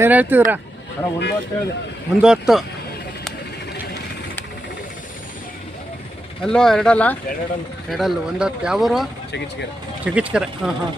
ಏನು ಹೇಳ್ತಿದ್ರ? ಒಂದು ಹೊತ್ತು ಹೇಳಿದೆ. ಒಂದು ಹೊತ್ತು. ಅಲ್ಲೋ ಎರಡಲ್ಲ? ಎರಡಲ್ಲ. ಎರಡಲ್ಲ ಒಂದು ಹೊತ್ತು. ಯಾವೂರು? ಚಿಗಿಚ್ಕೆರೆ ಚಗಿಚ್ಕರೆ ಹಾಂ ಹಾಂ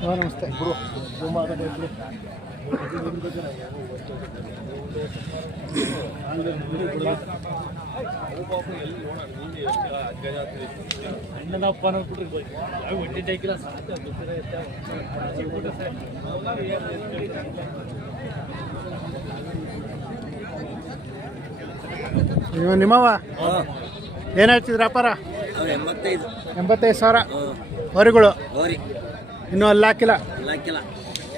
ಹಾಂ ನಮಸ್ತೆ. ಬಿಡು ಅಣ್ಣನಪ್ಪ ಅನ್ಬಿಟ್ರಿ ಯಾವ ಒಡ್ಡಿ ಟೈಕಿಲ್ಲ ನೀವು ನಿಮ್ಮವ ಏನು ಹೇಳ್ತಿದ್ರಿ ವ್ಯಾಪಾರ ಎಂಬತ್ತೈದು. ಸಾವಿರ. ಹೊರಿಗಳು? ಹೋರಿ. ಇನ್ನೂ ಅಲ್ಲಿ ಹಾಕಿಲ್ಲ ಹಾಕಿಲ್ಲ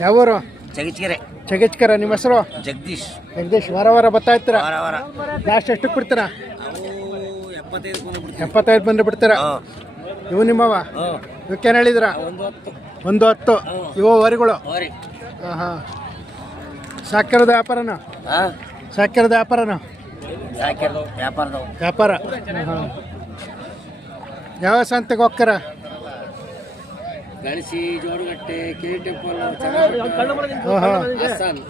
ಯಾವೂರು? ಚಗಿಚ್ಕೆರೆ ಚಗಿಚ್ಕರ ನಿಮ್ಮ ಹೆಸರು? ಜಗದೀಶ್. ಜಗದೀಶ್ ವಾರ ವಾರ ಬರ್ತಾ ಇರ್ತೀರ? ವಾರ ವಾರ. ಲಾಸ್ಟ್ ಎಷ್ಟಕ್ಕೆ ಬಿಡ್ತೀರಾ? ಎಪ್ಪತ್ತೈದು ಎಪ್ಪತ್ತೈದು ಬಂದು ಬಿಡ್ತೀರಾ? ಇವು ನಿಮ್ಮವ? ಇವಕ್ಕೇನು ಹೇಳಿದ್ರ? ಒಂದು ಹತ್ತು. ಇವು ವರಿಗಳು? ಹಾಂ ಹಾಂ ಸಾಕಿರೋದು ವ್ಯಾಪಾರನ? ಹಾಂ. ಸಾಕಿರೋದು ವ್ಯಾಪಾರನ? ವ್ಯಾಪಾರ. ಹಾಂ. ಯಾವ ಸಂತೆಗೆ ಹೋಗ್ತಾರ? ಗಣಸಿ ಜೋಡುಗಟ್ಟೆ ಕೆ ಟೆಂಪಲ್ ಹಾಂ ಹಾಂ ಹಾಸನ್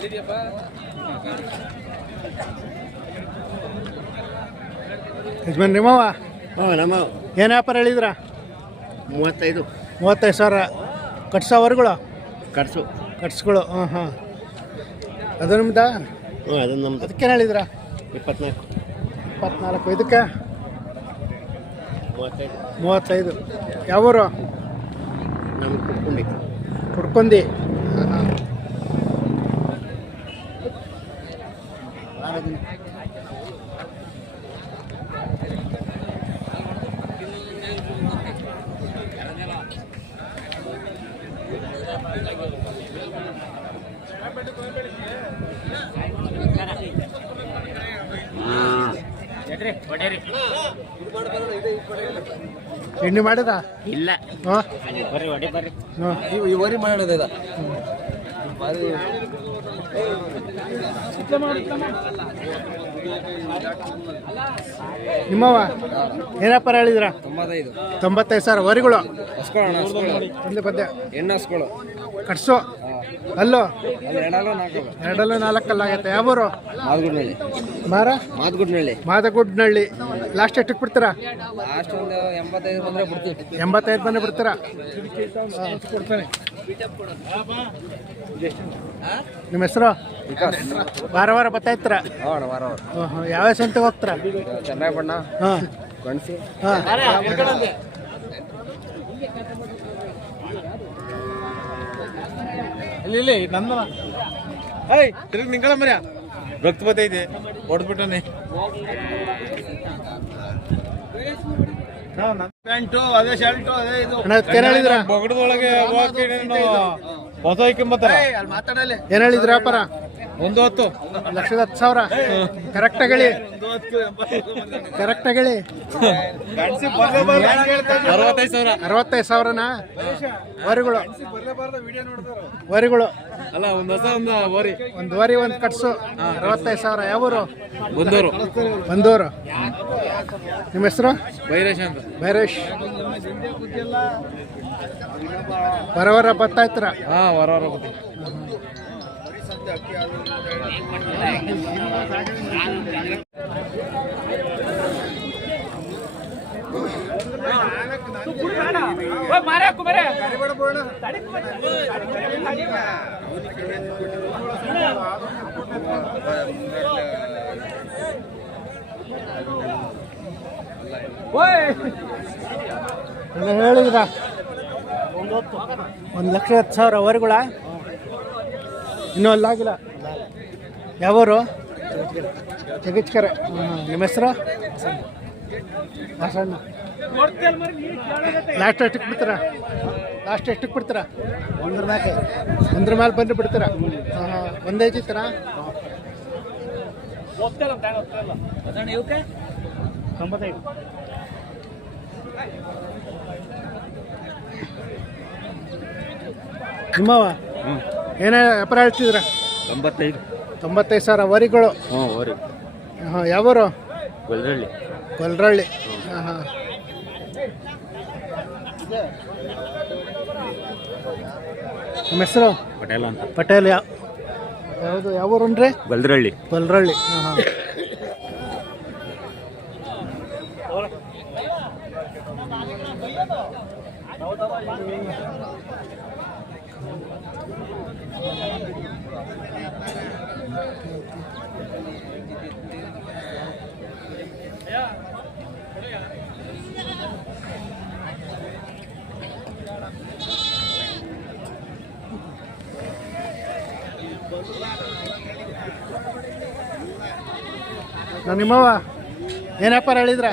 ಹಾಂ ರೀ ಯಜಮಾನ್ ನಿಮ್ಮವ ಹಾಂ ನಮ್ಮ ಏನು ವ್ಯಾಪಾರ ಹೇಳಿದ್ರ? ಮೂವತ್ತೈದು. ಮೂವತ್ತೈದು ಸಾವಿರ. ಕಟ್ಸೋ ವರಿಗಳು ಕಟ್ಸು. ಕಟ್ಸ್ಗಳು ಹಾಂ ಹಾಂ ಅದು ನಿಮ್ದ? ಹಾಂ ಅದನ್ನು ನಮ್ದು. ಅದಕ್ಕೇನು ಹೇಳಿದ್ರ? ಇಪ್ಪತ್ನಾಲ್ಕು. ಇಪ್ಪತ್ನಾಲ್ಕು. ಇದಕ್ಕೆ? ಮೂವತ್ತೈದು. ಮೂವತ್ತೈದು. ಯಾವೂರು? ನಮ್ಗೆ ಕುಡ್ಕೊಂಡಿ. ಹುಡ್ಕೊಂಡಿ ಎಣ್ಣೆ ಮಾಡಿದ? ಇಲ್ಲ. ಹಾಂ? ಬರ್ರಿ ಹೊಡಿ ಬರ್ರಿ ಹಾಂ. ಈ ವರಿ ಮಾಡೋದ ನಿಮ್ಮವ ಏನಪ್ಪ ಹೇಳಿದ್ರ? ತೊಂಬತ್ತೈದು. ತೊಂಬತ್ತೈದು ಸಾವಿರ ವರಿಗಳು. ಒಂದೇ ಪದ್ಯ. ಎಣ್ಣೆ ಹಸ್ಕೊಳ್ಳೋ ಕಟ್ಸು. ಅಲ್ಲೋ? ಎರಡಲ್ಲೂ ನಾಲ್ಕಲ್ಲ ಎರಡಲ್ಲೂ ನಾಲ್ಕಲ್ಲ ಆಗೈತೆ ಯಾವೂರು? ಮಾದ್ಗುಡ್ನಳ್ಳಿ ಮಾರ? ಮಾದ್ಗುಡ್ನಳ್ಳಿ. ಮಾದಗುಡ್ನಳ್ಳಿ. ಲಾಸ್ಟ್ ಎಷ್ಟಕ್ಕೆ ಬಿಡ್ತೀರಾ? ಲಾಸ್ಟ್ ಒಂದು ಎಂಬತ್ತೈದು ಬಂದರೆ ಬಿಡ್ತೀವಿ. ಎಂಬತ್ತೈದು ಬಂದು ಬಿಡ್ತೀರಾ? ಕೊಡ್ತಾನೆ ನಿಮ್ಮ ಹೆಸರು? ವಾರ ವಾರ ಬರ್ತಾ ಇರ್ತೀರ? ಹಾಂ ವಾರ ವಾರ. ಹಾಂ ಹಾಂ ಯಾವ ಸಂತೆಗೆ ಹೋಗ್ತೀರಾ? ಚೆನ್ನಾಗಿ ಬಣ್ಣ. ಹಾಂ. ಗಣಸಿ ಹಾಂ. ಇಲ್ಲಿ ನಂದನ. ಏಯ್ ತಿರುಗಿ ನಿಂಗಳ ಮರ್ಯ ರಕ್ತ ಇದೆ. ಹೊಡೆದ್ಬಿಟ್ಟನೆ. ಪ್ಯಾಂಟು ಅದೇ ಶರ್ಟು ಅದೇ ಇದು. ಅಣ್ಣ ಅದಕ್ಕೇನು ಹೇಳಿದ್ರ? ಬೊಗಡದೊಳಗೆ ಹೊಸ ಮಾತಾಡಲಿ ಏನು ಹೇಳಿದ್ರ ವ್ಯಾಪಾರ ಒಂದು ಹೊತ್ತು. ಲಕ್ಷದ ಹತ್ತು ಸಾವಿರ? ಕರೆಕ್ಟಾಗಿ ಹೇಳಿ ಕರೆಕ್ಟಾಗಿ ಹೇಳಿ ಅರವತ್ತೈದು ಸಾವಿರ. ಅರವತ್ತೈದು ಸಾವಿರನಾ? ವರಿಗಳು. ವರಿಗಳು. ಅಲ್ಲ ಒಂದು ಹೊಸ ಒಂದು ವರಿ. ಒಂದು ವರಿ ಒಂದು ಕಟ್ಸು. ಅರವತ್ತೈದು ಸಾವಿರ. ಯಾವೂರು? ಬಂದೂರು. ಬಂದೂರು. ನಿಮ್ಮ ಹೆಸರು? ಭೈರೇಶ್ ಅಂತ. ಭೈರೇಶ್. ಬರ ಬರ ಬರ್ತಾ ಇರ್ತೀರ ಹಾ ವರವರ ವರ ಬರ್ತೀವಿ ಅಣ್ಣ ಹೇಳಿದ್ರ? ಒಂದು ಲಕ್ಷ ಹತ್ತು ಸಾವಿರ ವರೆಗಳ ಇನ್ನೂ ಅಲ್ಲಾಗಿಲ್ಲ ಯಾವರು? ಜಗಚ್ಕರೆ ನಿಮ್ಮ ಹೆಸರು? ಹಾಸಣ್ಣ. ಲಾಸ್ಟ್ ಎಷ್ಟಕ್ಕೆ ಬಿಡ್ತೀರಾ? ಲಾಸ್ಟ್ ಎಷ್ಟಕ್ಕೆ ಬಿಡ್ತೀರಾ? ಒಂದ್ರ ಮೇಲೆ ಒಂದ್ರ ಮೇಲೆ ಬಂದು ಬಿಡ್ತೀರಾ? ಒಂದೇ ಚಿತ್ರ ತೊಂಬತ್ತೈದು. ನಿಮ್ಮವ ಏನೇ ವ್ಯಾಪಾರ ಹೇಳ್ತಿದ್ರ? ತೊಂಬತ್ತೈದು. ತೊಂಬತ್ತೈದು ಸಾವಿರ ವರಿಗಳು. ಹ್ಞೂ ವರಿ. ಹಾಂ ಯಾವರು? ಕೊಲ್ರಳ್ಳಿ. ಗೊಲ್ರಳ್ಳಿ ಹಾಂ ಹಾಂ. ನಿಮ್ಮ ಹೆಸರು? ಪಟೇಲ್ ಅಂತ. ಪಟೇಲ್ ಯಾವ ಯಾವುದು ಯಾವ ಊರನ್ರಿ ಗೊಲ್ರಳ್ಳಿ. ಗೊಲ್ರಳ್ಳಿ. ಹಾಂ ಹಾಂ. ನಾನು ನಿಮ್ಮವ ಏನು ವ್ಯಾಪಾರ ಹೇಳಿದ್ರ?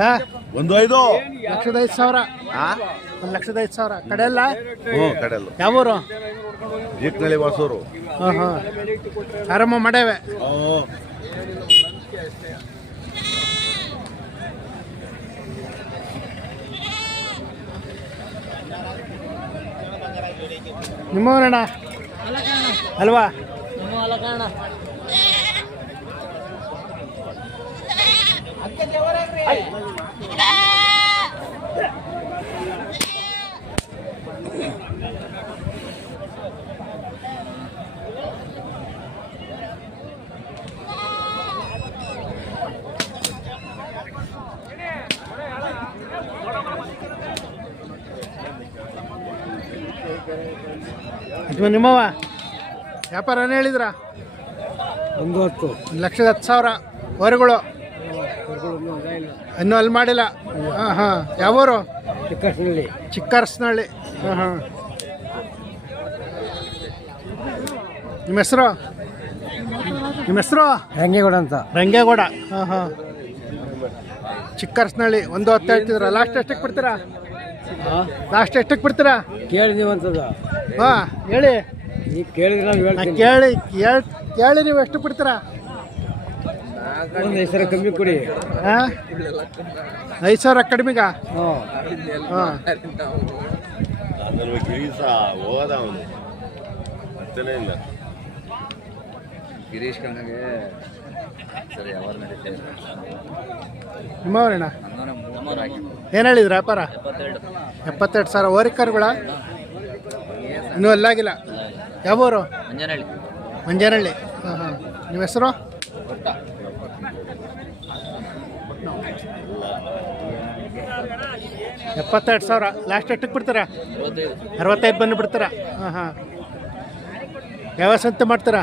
ಹಾಂ? ಒಂದು ಐದು. ಲಕ್ಷದ ಐದು ಸಾವಿರ. ಒಂದು ಲಕ್ಷದ ಐದು ಸಾವಿರ. ಕಡೆ ಎಲ್ಲ? ಹ್ಞೂ ಕಡಲು ಯಾವೂರು ಜೀಕ್ನಳ್ಳಿ ವಾಸೂರು. ಹಾಂ ಹಾಂ ಆರಾಮ ಮಾಡೇವೆ ನಿಮ್ಮವನಣ್ಣ ಅಲ್ವಾ? ಇದು ನಿಮ್ಮವ ವ್ಯಾಪಾರ ಏನು ಹೇಳಿದ್ರ? ಒಂದು ಹತ್ತು. ಲಕ್ಷದ ಹತ್ತು ಸಾವಿರ. ಹೊರಗಳು? ಇನ್ನೂ ಅಲ್ಲಿ ಮಾಡಿಲ್ಲ. ಹಾಂ ಹಾಂ. ಯಾವೂರು? ಚಿಕ್ಕರ್ಸ್ನಳ್ಳಿ. ಚಿಕ್ಕರ್ಸ್ನಳ್ಳಿ. ಹಾಂ ಹಾಂ. ನಿಮ್ಮ ಹೆಸರು? ನಿಮ್ಮ ಹೆಸರು? ರಂಗೇಗೌಡ ಅಂತ. ರಂಗೇಗೌಡ. ಹಾಂ ಹಾಂ. ಚಿಕ್ಕರ್ಸ್ನಳ್ಳಿ. ಒಂದು ಹತ್ತು ಹೇಳ್ತಿದ್ರ? ಲಾಸ್ಟ್ ಎಷ್ಟಕ್ಕೆ ಬಿಡ್ತೀರಾ ಲಾಸ್ಟ್ ಎಷ್ಟಕ್ಕೆ ಬಿಡ್ತೀರಾ? ನೀವು ಅಂತದ ಹಾಂ ಹೇಳಿ. ನೀವು ಕೇಳಿದ್ರೆ ನಾವು ನಾ ಹೇಳ್ತೀನಿ ಕೇಳಿ ಕೇಳಿ ಕೇಳಿ ನೀವು ಎಷ್ಟು ಬಿಡ್ತೀರಾ? ಒಂದು ಹೆಸರು ಕಮ್ಮಿ ಕೊಡಿ. ಹಾಂ? ಐದು ಸಾವಿರ ಕಡಿಮೆಗ? ಹ್ಞೂ ಹಾಂ. ಗಿರೀಶ ಹೋದ ಅವನು. ಮತ್ತೇನೇ ಇಲ್ಲ. ಗಿರೀಶ್ ಕಣ್ಣಗೆ ಸರಿ ನಡೀತಾ ನಿಮ್ಮವರಣ್ಣ ಏನು ಹೇಳಿದ್ರ ವ್ಯಾಪಾರ? ಎಪ್ಪತ್ತೆರಡು. ಸಾವಿರ. ಓರಿಕರ್ಗಳ ಇನ್ನೂ ಅಲ್ಲಾಗಿಲ್ಲ ಯಾವೂರು ಮಂಜನಹಳ್ಳಿ. ಮಂಜನಹಳ್ಳಿ. ಹಾಂ ಹಾಂ. ನಿಮ್ಮ ಹೆಸರು? ಎಪ್ಪತ್ತೆರಡು ಸಾವಿರ. ಲಾಸ್ಟ್ ಎಷ್ಟಕ್ಕೆ ಬಿಡ್ತೀರಾ? ಅರವತ್ತೈದು ಬಂದು ಬಿಡ್ತೀರಾ? ಹಾಂ ಹಾಂ. ಯಾವ ಸಂತೆ ಮಾಡ್ತೀರಾ?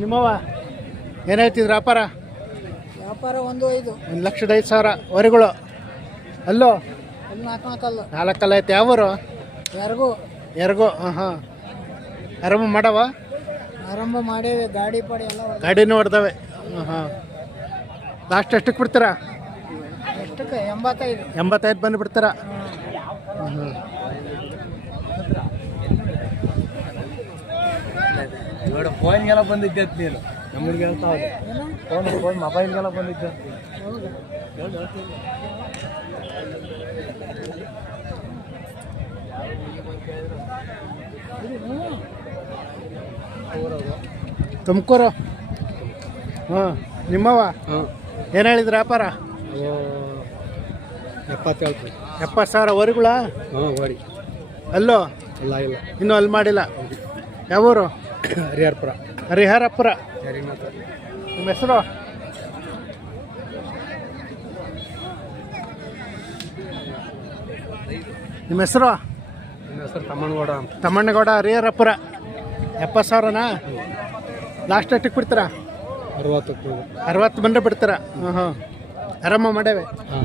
ನಿಮ್ಮವ ಏನು ಹೇಳ್ತಿದ್ರು ವ್ಯಾಪಾರ? ವ್ಯಾಪಾರ ಒಂದು ಐದು. ಒಂದು ಲಕ್ಷದ ಐದು ಸಾವಿರ ವರಿಗಳು. ಅಲ್ಲೋ? ನಾಲ್ಕು ನಾಲ್ಕಲ್ಲ. ನಾಲ್ಕಲ್ಲ ಐತೆ ಯಾವರು? ಯಾರಿಗೂ ಯಾರಿಗೂ ಹಾಂ ಹಾಂ ಆರಾಮ ಮಾಡವ ಆರಂಭ ಮಾಡೇವಿ ಗಾಡಿ ಪಾಡಿ ಎಲ್ಲ ಹೊಡ್ದು. ಗಾಡಿನೂ ಹೊಡೆದವೆ. ಹಾಂ ಲಾಸ್ಟ್ ಎಷ್ಟಕ್ಕೆ ಬಿಡ್ತೀರಾ? ಎಷ್ಟಕ್ಕೆ? ಎಂಬತ್ತೈದು. ಎಂಬತ್ತೈದು ಬಂದು ಬಿಡ್ತೀರಾ? ನೋಡು ಫೋನ್ಗೆಲ್ಲ ಬಂದಿದ್ದೆ ನೀನು. ನಮ್ಗೆ ಫೋನ್ ಫೋನ್ ಮೊಬೈಲ್ಗೆಲ್ಲ ಬಂದಿದ್ದೆ ಹೌದಾ. ತುಮಕೂರು? ಹಾಂ ನಿಮ್ಮವ ಹಾಂ ಏನು ಹೇಳಿದ್ರು ವ್ಯಾಪಾರ? ಎಪ್ಪತ್ತೇಳು ಎಪ್ಪತ್ತು ಸಾವಿರ ವರಿಗಳ ಹಾಂ ಓಡಿ ಅಲ್ಲೋ? ಇಲ್ಲ ಇಲ್ಲ. ಇನ್ನೂ ಅಲ್ಲಿ ಮಾಡಿಲ್ಲ? ಯಾವೂರು ಹರಿಹರಪುರ. ಹರಿಹರಪುರ. ನಿಮ್ಮ ಹೆಸರು? ನಿಮ್ಮ ಹೆಸರು? ತಮ್ಮಣ್ಣಗೌಡ ತಮ್ಮಣ್ಣಗೌಡ ಹರಿಹರಪುರ. ಎಪ್ಪತ್ತು ಸಾವಿರನಾ? ಲಾಸ್ಟ್ ಎಷ್ಟಕ್ಕೆ ಬಿಡ್ತೀರಾ ಅರವತ್ತು ಅರವತ್ತು ಬಂದ್ರೆ ಬಿಡ್ತೀರಾ? ಹಾಂ ಹಾಂ ಆರಾಮ ಮಾಡೇವೆ ಹಾಂ.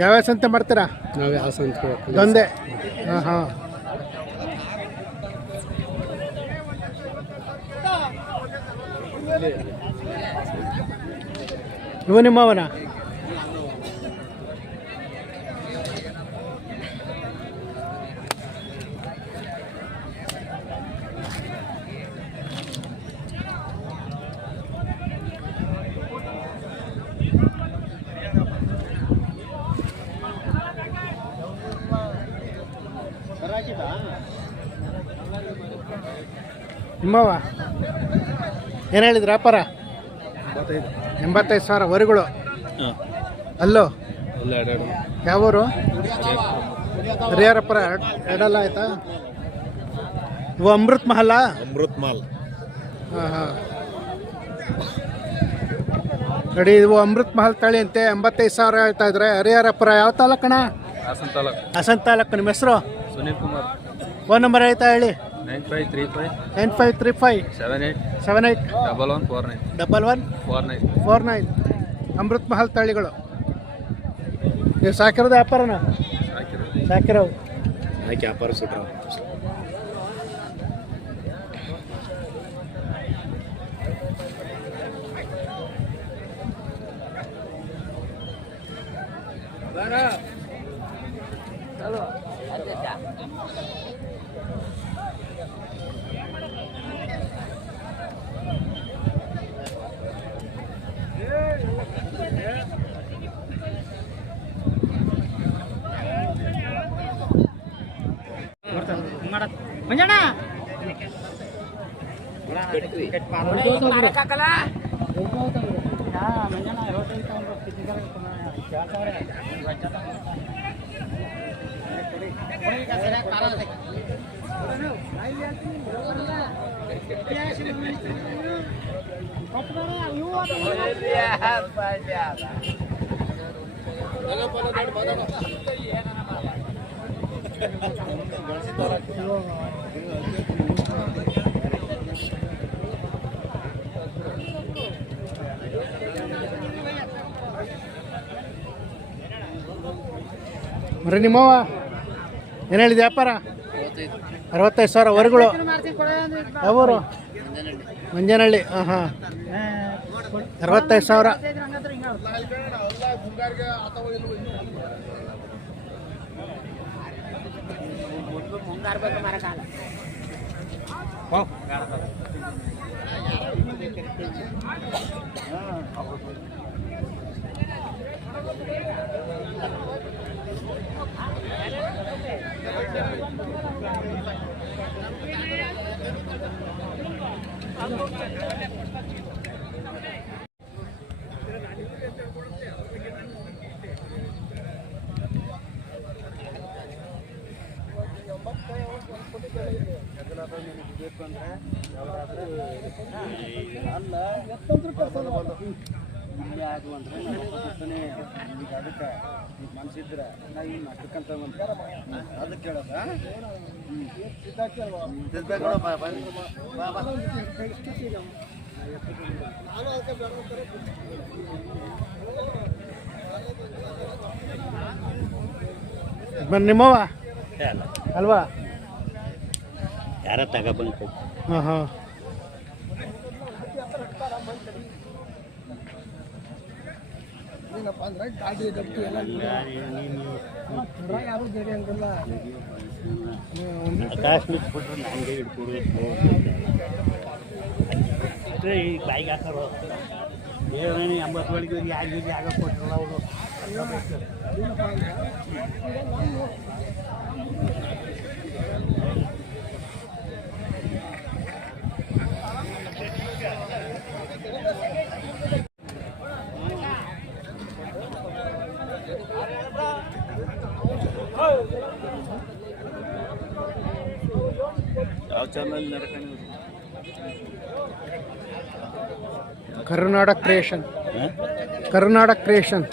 ಯಾವ್ಯಾವ ಸಂತೆ ಮಾಡ್ತೀರಾ? ನಾವು ಯಾವ ಸಂತೆ ಒಂದೇ ಹಾಂ ಹಾಂ ಇವ ನಿಮ್ಮವನ ನಿಮ್ಮವ ಏನು ಹೇಳಿದ್ರ ವ್ಯಾಪಾರ ಎಂಬತ್ತೈದು ಸಾವಿರ ವರಿಗಳು ಅಲ್ಲೋ? ಯಾವೂರು ಹರಿಹರಪ್ಪರ ಎಡಲ್ಲ ಆಯ್ತಾ? ಇವು ಅಮೃತ್ ಮಹಲ ಅಮೃತ್ ಮಹಲ್. ಹಾಂ ಹಾಂ. ನೋಡಿ ಇವು ಅಮೃತ್ ಮಹಲ್ ತಳಿ ಅಂತೆ ಎಂಬತ್ತೈದು ಸಾವಿರ ಹೇಳ್ತಾ ಇದ್ರೆ ಹರಿಹರಪ್ಪರ ಯಾವ ತಾಲೂಕಣ ಹಸನ್ ತಾಲೂಕು. ಹಸನ್ ತಾಲೂಕು ನಿಮ್ಮ ಹೆಸರು? ಸುನೀಲ್ ಕುಮಾರ್. ಫೋನ್ ನಂಬರ್ ಆಯ್ತಾ ಹೇಳಿ. Nine five three five nine five three five seven eight seven eight double one four nine double one four nine four nine Amrit Mahal ತಳಿಗಳು. ನೀವು ಸಾಕಿರೋದು ವ್ಯಾಪಾರನ? ಸಾಕಿರೋ ಆಯ್ಕೆ ವ್ಯಾಪಾರ ಸುಟ್ರ Kalau pada ಮರಿ ನಿಮ್ಮವ ಏನು ಹೇಳಿದ ವ್ಯಾಪಾರ? ಅರವತ್ತೈದು ಸಾವಿರ ವರೆಗಳು. ಯಾವೂರು? ಮಂಜನಹಳ್ಳಿ. ಹಾಂ ಹಾಂ ಅರವತ್ತೈದು ಸಾವಿರ. ಅಲ್ಲ ಎತ್ತಂದ್ರೆ ಕೆಲಸ ಇಲ್ಲ ಇಲ್ಲಿ ಅದಕ್ಕೆ ಮನ್ಸಿದ್ರೆ ನಾ ಇನ್ನು ಅಷ್ಟಕ್ಕಂತ ಅದಕ್ಕೆ ಕೇಳೋದ? ಬನ್ನಿ ನಿಮ್ಮವ ಅಲ್ವಾ? ಯಾರ ತಗೊಬಂದು ಹಾಂ ಹಾಂ ಏನಪ್ಪ ಅಂದ್ರೆ ಗಾಡಿ ಗಟ್ಟಿ ಎಲ್ಲ ಹೊರಗೆ ಯಾರು ಬೇರೆ ಅಂತಿಲ್ಲ ಆಕಾಶ ಬಿಟ್ಬಿಟ್ರೆ ನಂಗೆ ಹಿಡ್ಕೊಡು ಈ ಬಾಯಿಗೆ ಹಾಕೋರು ಏನೇನು ಎಂಬತ್ತು ಒಳಗೆ ಒಂದು ಯಾರು ಜಾಗ ಕೊಟ್ಟರಲ್ಲ ಅವರು ಯಾವ channel Karnataka creation. Karnataka creation.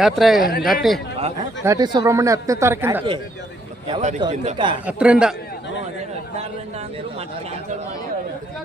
ಯಾತ್ರೆ ಘಾಟಿ ಘಾಟಿ ಸುಬ್ರಹ್ಮಣ್ಯ ಹತ್ತನೇ ತಾರೀಕಿಂದ.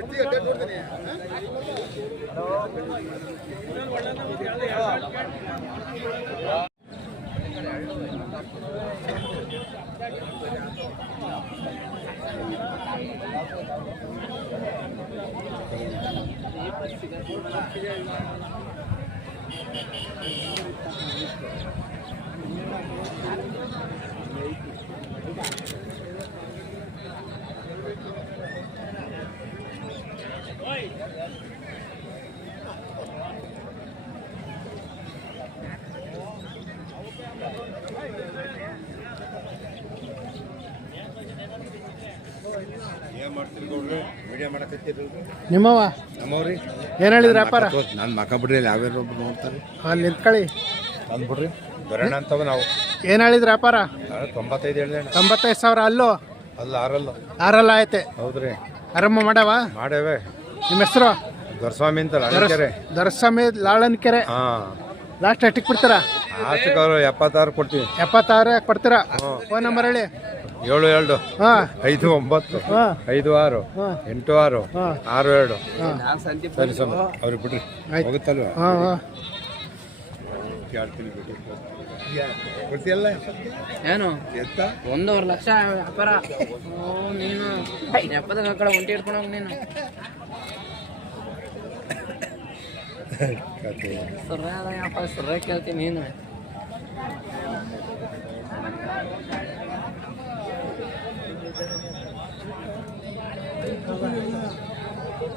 ಹತ್ತರಿಂದ ಏನ್ ನಿಮ್ಮವ ನಮ್ಮವ್ರಿ. ಏನು ಹೇಳಿದ್ರಿ ವ್ಯಾಪಾರ? ನಾನು ಮಕ ಬಿಡ್ರಿ ಅಲ್ಲಿ ಯಾವ್ಯಾರ ಒಬ್ರು ನೋಡ್ತಾರೆ. ಅಲ್ಲಿ ನಿಂತ್ಕೊಳ್ಳಿ. ಬಂದ್ಬಿಡ್ರಿ. ಬರೋಣ ಅಂತವ ನಾವು. ಏನು ಹೇಳಿದ್ರಿ ವ್ಯಾಪಾರ? ತೊಂಬತ್ತೈದು ಹೇಳಿದೆ ತೊಂಬತ್ತೈದು ಸಾವಿರ ಅಲ್ಲೂ? ಅಲ್ಲ ಆರಲ್ಲ. ಆರಲ್ಲ ಐತೆ ಹೌದ್ರಿ. ಆರಂಭ ಮಾಡವ ಮಾಡೇವೆ ನಿಮ್ಮ ಹೆಸರು? ದೊರಸ್ವಾಮಿ ಕೆರೆ ಅಳಿಕೆರೆ ದೊರಸ್ವಾಮಿ ಲಾಳನ್ಕೆರೆ. ಹಾ. ಲಾಸ್ಟ್ ಎಟ್ಟಿಗೆ ಬಿಡ್ತೀರಾ ಅವ್ರು ಎಪ್ಪತ್ತಾರು ಕೊಡ್ತೀವಿ. ಎಪ್ಪತ್ತಾರು ಕೊಡ್ತೀರಾ? ಫೋನ್ ನಂಬರ್ ಹೇಳಿ. ಏಳು ಎರಡು. ಹಾಂ. ಐದು ಒಂಬತ್ತು. ಹಾಂ. ಐದು ಆರು. ಹಾಂ. ಎಂಟು ಆರು. ಹಾಂ. ಆರು ಎರಡು. ಸರಿ ಸಮ ಅವ್ರಿಗೆ ಬಿಡ್ರಿ. ಆಯ್ತು. ಹೋಗುತ್ತಲ್ವ? ಕೇಳ್ತೀನಿ ಕೊಡ್ತೀಯಲ್ಲ ಏನು? ಎತ್ತ? ಒಂದೂವರೆ ಲಕ್ಷ ವ್ಯಾಪಾರ. ಓ, ನೀನು ಎಪ್ಪತ್ತ ಕಡೆ ಒಂಟಿ ಹಿಡ್ಕೊಂಡು ಹೋಗಿ ನೀನು. ವ್ಯಾಪಾರ ಸರಿಯಾಗಿ ಕೇಳ್ತೀನಿ ನೀನು.